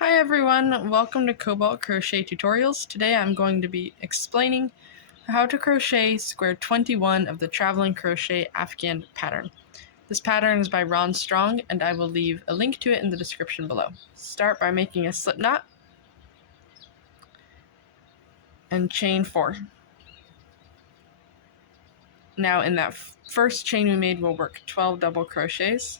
Hi everyone, welcome to Cobalt Crochet Tutorials. Today I'm going to be explaining how to crochet square 21 of the Traveling Crochet Afghan pattern. This pattern is by Rohn and I will leave a link to it in the description below. Start by making a slip knot and chain 4. Now in that first chain we made, we'll work 12 double crochets.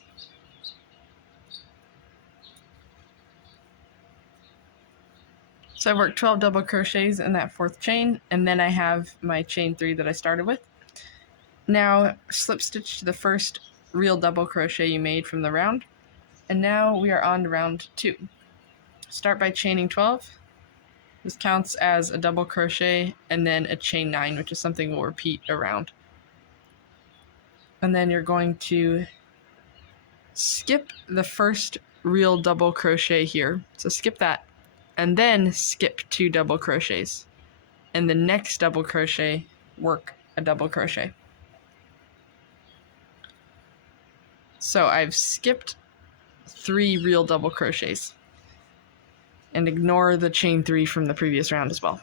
So I worked 12 double crochets in that fourth chain, and then I have my chain 3 that I started with. Now slip stitch to the first real double crochet you made from the round, and now we are on to round 2. Start by chaining 12. This counts as a double crochet and then a chain 9, which is something we'll repeat around. And then you're going to skip the first real double crochet here, so skip that, and then skip 2 double crochets, and the next double crochet work a double crochet. So I've skipped 3 real double crochets, and ignore the chain 3 from the previous round as well.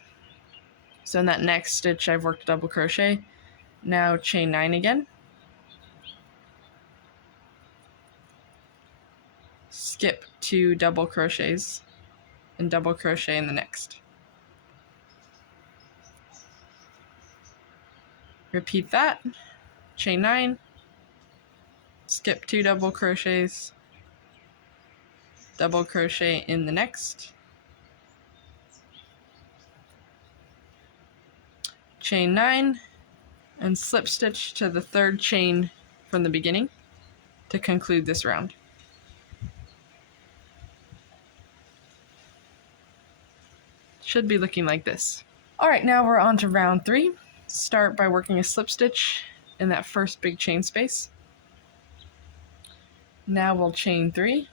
So in that next stitch I've worked a double crochet. Now chain 9 again, skip 2 double crochets, and double crochet in the next. Repeat that, chain 9, skip 2 double crochets, double crochet in the next, chain 9, and slip stitch to the third chain from the beginning to conclude this round. Should be looking like this. Alright, now we're on to round 3. Start by working a slip stitch in that first big chain space. Now we'll chain 3,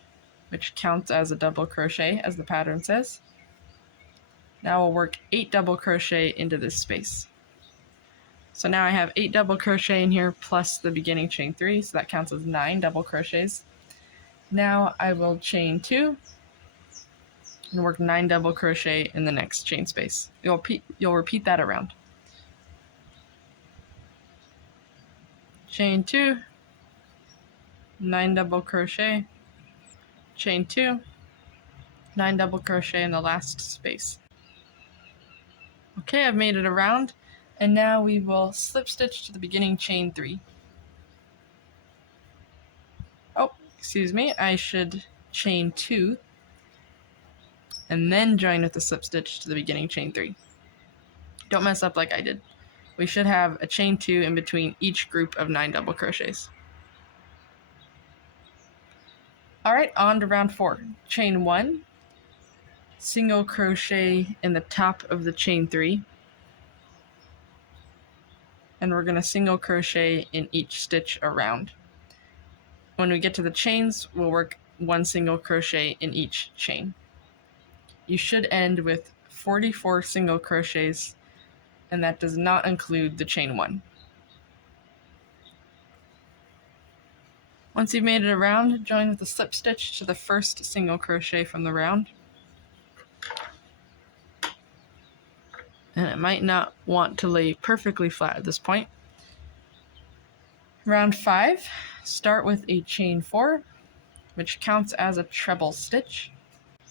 which counts as a double crochet as the pattern says. Now we'll work 8 double crochet into this space. So now I have 8 double crochet in here plus the beginning chain 3, so that counts as 9 double crochets. Now I will chain 2 and work 9 double crochet in the next chain space. You'll repeat that around. Chain 2, 9 double crochet, chain 2, 9 double crochet in the last space. Okay, I've made it around, and now we will slip stitch to the beginning chain 3. Oh, excuse me, I should chain 2 and then join with the slip stitch to the beginning chain 3. Don't mess up like I did. We should have a chain 2 in between each group of 9 double crochets. Alright, on to round 4. Chain 1, single crochet in the top of the chain 3, and we're going to single crochet in each stitch around. When we get to the chains, we'll work 1 single crochet in each chain. You should end with 44 single crochets, and that does not include the chain 1. Once you've made it around, join with the slip stitch to the first single crochet from the round. And it might not want to lay perfectly flat at this point. Round 5, start with a chain 4, which counts as a treble stitch.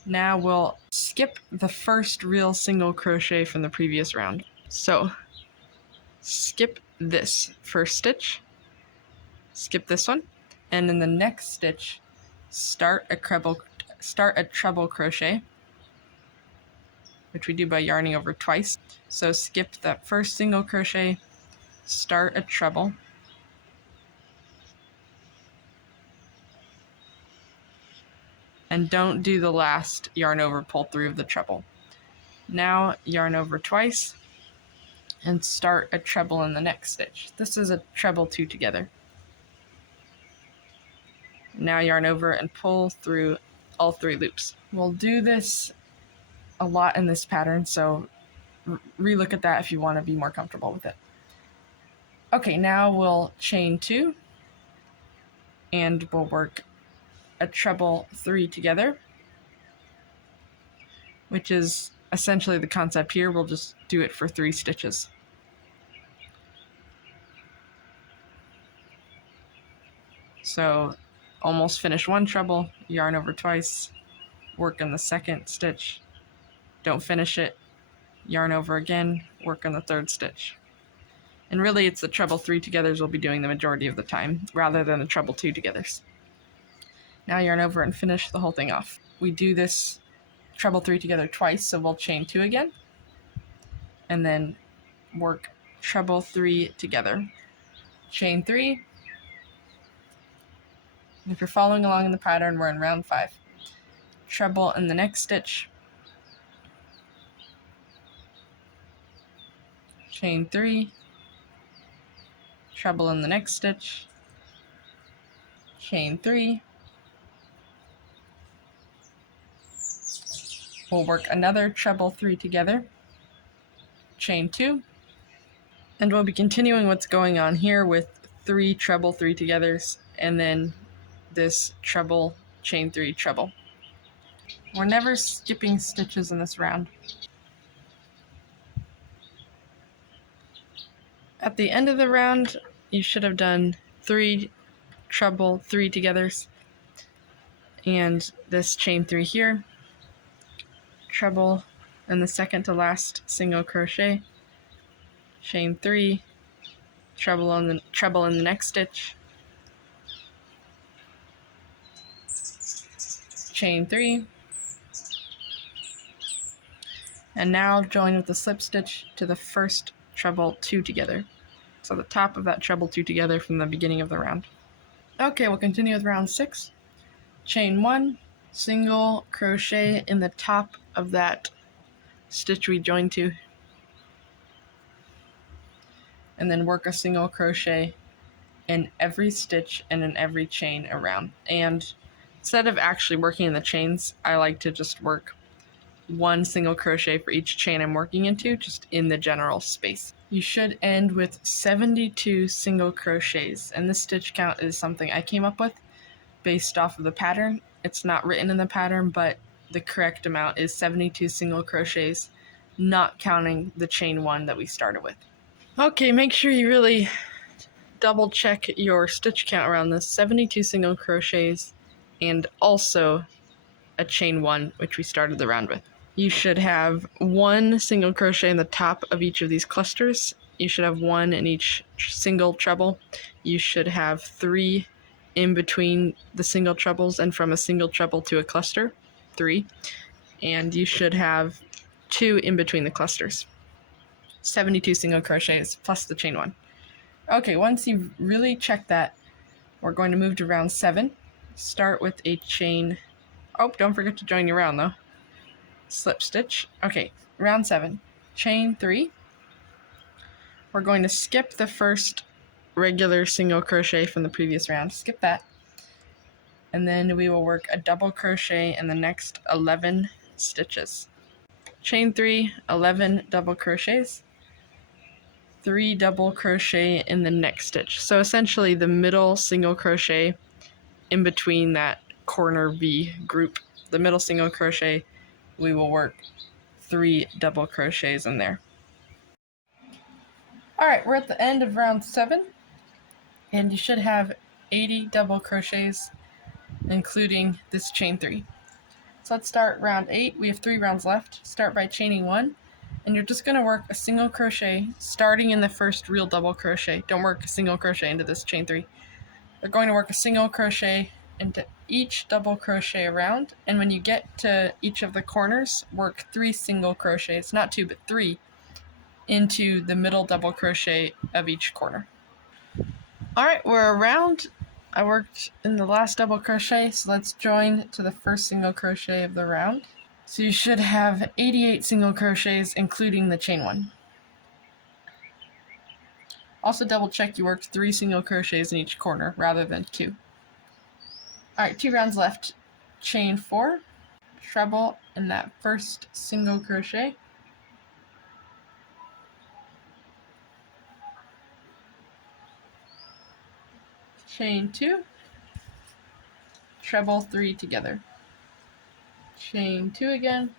Now we'll skip the first real single crochet from the previous round. So skip this first stitch, skip this one, and in the next stitch, start a treble crochet, which we do by yarning over twice. So skip that first single crochet, start a treble, and don't do the last yarn over pull through of the treble. Now yarn over twice and start a treble in the next stitch. This is a treble 2 together. Now yarn over and pull through all 3 loops. We'll do this a lot in this pattern, so relook at that if you want to be more comfortable with it. Okay, now we'll chain 2 and we'll work a treble 3 together, which is essentially the concept here. We'll just do it for 3 stitches. So almost finish one treble, yarn over twice, work on the second stitch, don't finish it, yarn over again, work on the third stitch. And really it's the treble 3 togethers we'll be doing the majority of the time, rather than the treble 2 togethers. Now yarn over and finish the whole thing off. We do this treble 3 together twice, so we'll chain 2 again, and then work treble 3 together. Chain 3. If you're following along in the pattern, we're in round 5. Treble in the next stitch, chain 3, treble in the next stitch, chain 3. We'll work another treble 3 together, chain 2, and we'll be continuing what's going on here with 3 treble 3 togethers, and then this treble, chain 3, treble. We're never skipping stitches in this round. At the end of the round, you should have done 3 treble 3 togethers, and this chain 3 here, treble in the second to last single crochet, chain 3, treble in the next stitch, chain 3, and now join with the slip stitch to the first treble 2 together. So the top of that treble 2 together from the beginning of the round. Okay, we'll continue with round 6. Chain 1, single crochet in the top of that stitch we joined to, and then work a single crochet in every stitch and in every chain around. And instead of actually working in the chains, I like to just work 1 single crochet for each chain I'm working into, just in the general space. You should end with 72 single crochets, and this stitch count is something I came up with based off of the pattern. It's not written in the pattern, but the correct amount is 72 single crochets, not counting the chain 1 that we started with. Okay, make sure you really double check your stitch count around this. 72 single crochets and also a chain 1, which we started the round with. You should have 1 single crochet in the top of each of these clusters. You should have 1 in each single treble. You should have 3 in between the single trebles and from a single treble to a cluster, 3. And you should have 2 in between the clusters. 72 single crochets plus the chain 1. Okay, once you've really checked that, we're going to move to round 7. Start with a chain. Oh, don't forget to join your round though. Slip stitch. Okay, round 7. Chain 3. We're going to skip the first regular single crochet from the previous round. Skip that. And then we will work a double crochet in the next 11 stitches. Chain 3, 11 double crochets. 3 double crochet in the next stitch. So essentially the middle single crochet in between that corner V group, the middle single crochet, we will work 3 double crochets in there. Alright, we're at the end of round 7, and you should have 80 double crochets, including this chain 3. So let's start round 8. We have 3 rounds left. Start by chaining 1, and you're just going to work a single crochet starting in the first real double crochet. Don't work a single crochet into this chain 3. You're going to work a single crochet into each double crochet around, and when you get to each of the corners, work 3 single crochets, not 2 but 3, into the middle double crochet of each corner. Alright, we're around. I worked in the last double crochet, so let's join to the first single crochet of the round. So you should have 88 single crochets, including the chain 1. Also double check you worked 3 single crochets in each corner rather than 2. Alright, 2 rounds left. Chain 4, treble in that first single crochet. Chain 2, treble 3 together. Chain 2 again,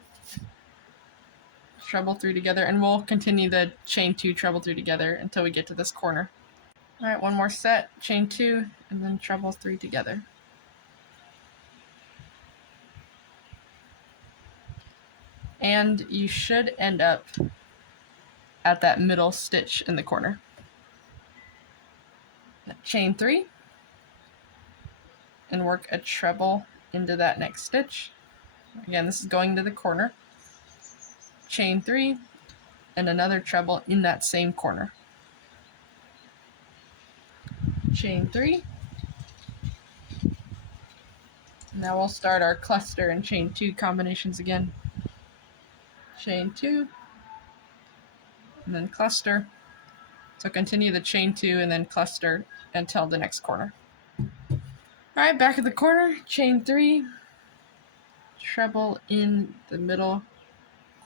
treble 3 together, and we'll continue the chain 2, treble 3 together until we get to this corner. Alright, one more set, chain 2, and then treble 3 together. And you should end up at that middle stitch in the corner. Chain 3, and work a treble into that next stitch. Again, this is going to the corner. Chain 3, and another treble in that same corner. Chain 3. Now we'll start our cluster and chain 2 combinations again. Chain 2, and then cluster. So continue the chain 2 and then cluster until the next corner. Alright, back at the corner, chain 3, treble in the middle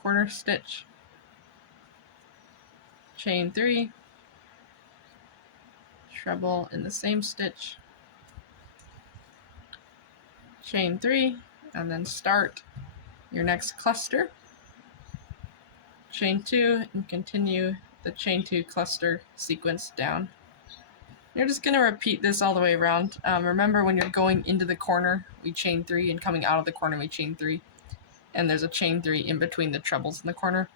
corner stitch, chain 3, treble in the same stitch, chain 3, and then start your next cluster, chain 2, and continue the chain 2 cluster sequence down. You're just going to repeat this all the way around. Remember, when you're going into the corner, we chain 3, and coming out of the corner, we chain 3. And there's a chain 3 in between the trebles in the corner,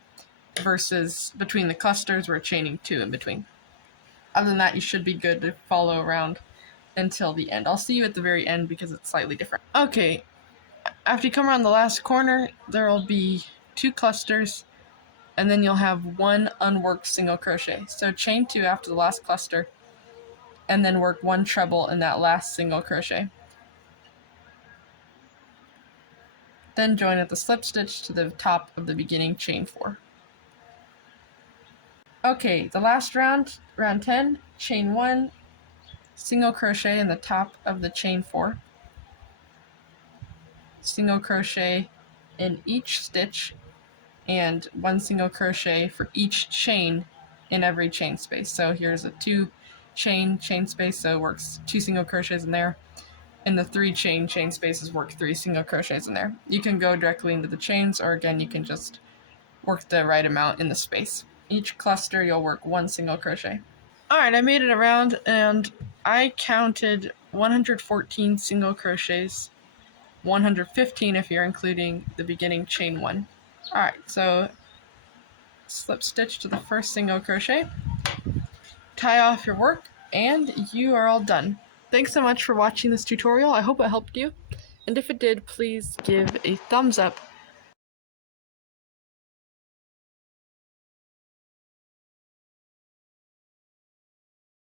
versus between the clusters, we're chaining 2 in between. Other than that, you should be good to follow around until the end. I'll see you at the very end because it's slightly different. Okay, after you come around the last corner, there will be 2 clusters, and then you'll have 1 unworked single crochet. So chain 2 after the last cluster, and then work 1 treble in that last single crochet. Then join at the slip stitch to the top of the beginning chain 4. Okay, the last round, round 10, chain 1, single crochet in the top of the chain 4, single crochet in each stitch, and 1 single crochet for each chain in every chain space. So here's a 2 chain space, so it works 2 single crochets in there. In the 3 chain spaces, work 3 single crochets in there. You can go directly into the chains, or again, you can just work the right amount in the space. Each cluster, you'll work 1 single crochet. Alright, I made it around, and I counted 114 single crochets, 115 if you're including the beginning chain 1. Alright, so slip stitch to the first single crochet, tie off your work, and you are all done. Thanks so much for watching this tutorial. I hope it helped you, and if it did, please give a thumbs up